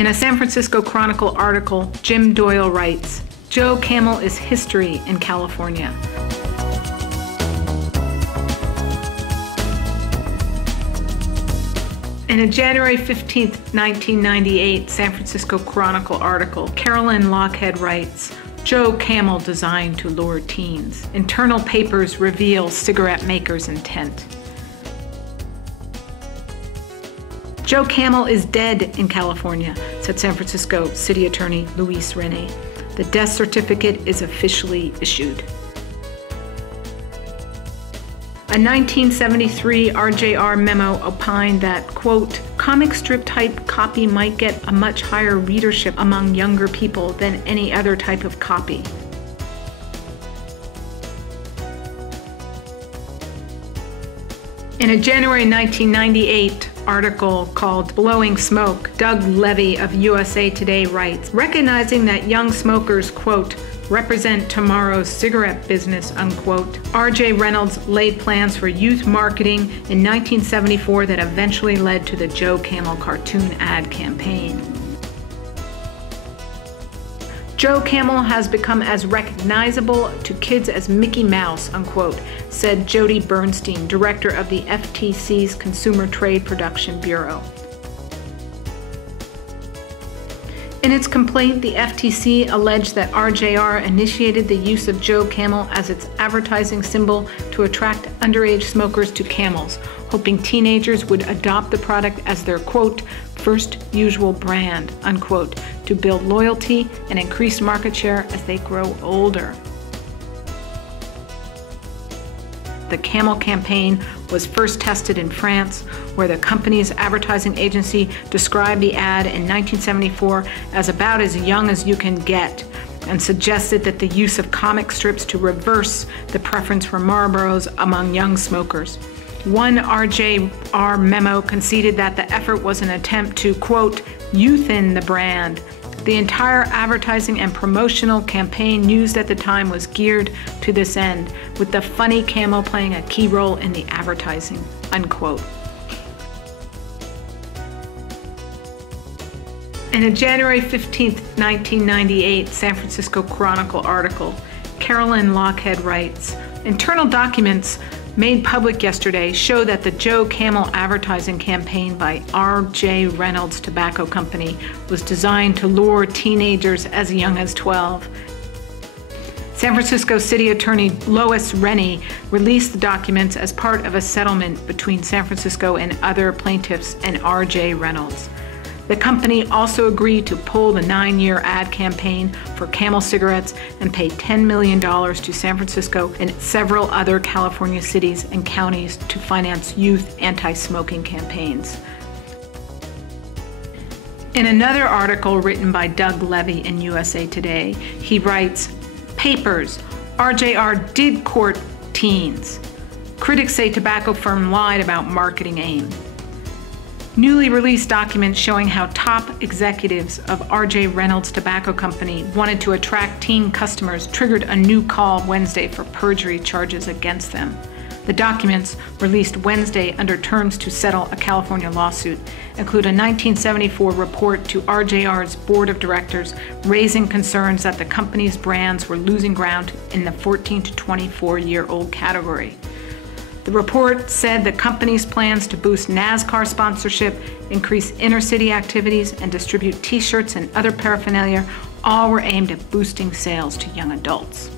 In a San Francisco Chronicle article, Jim Doyle writes, "Joe Camel is history in California." In a January 15, 1998 San Francisco Chronicle article, Carolyn Lockhead writes, "Joe Camel designed to lure teens. Internal papers reveal cigarette maker's intent." Joe Camel is dead in California, said San Francisco City Attorney Luis Rene. The death certificate is officially issued. A 1973 RJR memo opined that, quote, "comic strip type copy might get a much higher readership among younger people than any other type of copy." In a January 1998 article called "Blowing Smoke," Doug Levy of USA Today writes, "Recognizing that young smokers, quote, represent tomorrow's cigarette business," unquote, R.J. Reynolds laid plans for youth marketing in 1974 that eventually led to the Joe Camel cartoon ad campaign. "Joe Camel has become as recognizable to kids as Mickey Mouse," unquote, said Jody Bernstein, director of the FTC's Consumer Trade Production Bureau. In its complaint, the FTC alleged that RJR initiated the use of Joe Camel as its advertising symbol to attract underage smokers to Camels, hoping teenagers would adopt the product as their, quote, first usual brand, unquote, to build loyalty and increase market share as they grow older. The Camel campaign was first tested in France, where the company's advertising agency described the ad in 1974 as about as young as you can get, and suggested that the use of comic strips to reverse the preference for Marlboros among young smokers. One RJR memo conceded that the effort was an attempt to, quote, youthen the brand. The entire advertising and promotional campaign used at the time was geared to this end, with the funny camel playing a key role in the advertising, unquote. In a January 15, 1998 San Francisco Chronicle article, Carolyn Lockhead writes, "Internal documents made public yesterday show that the Joe Camel advertising campaign by R.J. Reynolds Tobacco Company was designed to lure teenagers as young as 12. San Francisco City Attorney Lois Rennie released the documents as part of a settlement between San Francisco and other plaintiffs and R.J. Reynolds. The company also agreed to pull the 9-year ad campaign for Camel cigarettes and pay $10 million to San Francisco and several other California cities and counties to finance youth anti-smoking campaigns. In another article written by Doug Levy in USA Today, he writes, "Papers, RJR did court teens. Critics say tobacco firm lied about marketing aim." Newly released documents showing how top executives of R.J. Reynolds Tobacco Company wanted to attract teen customers triggered a new call Wednesday for perjury charges against them. The documents, released Wednesday under terms to settle a California lawsuit, include a 1974 report to RJR's board of directors raising concerns that the company's brands were losing ground in the 14 to 24-year-old category. The report said the company's plans to boost NASCAR sponsorship, increase inner-city activities, and distribute T-shirts and other paraphernalia all were aimed at boosting sales to young adults.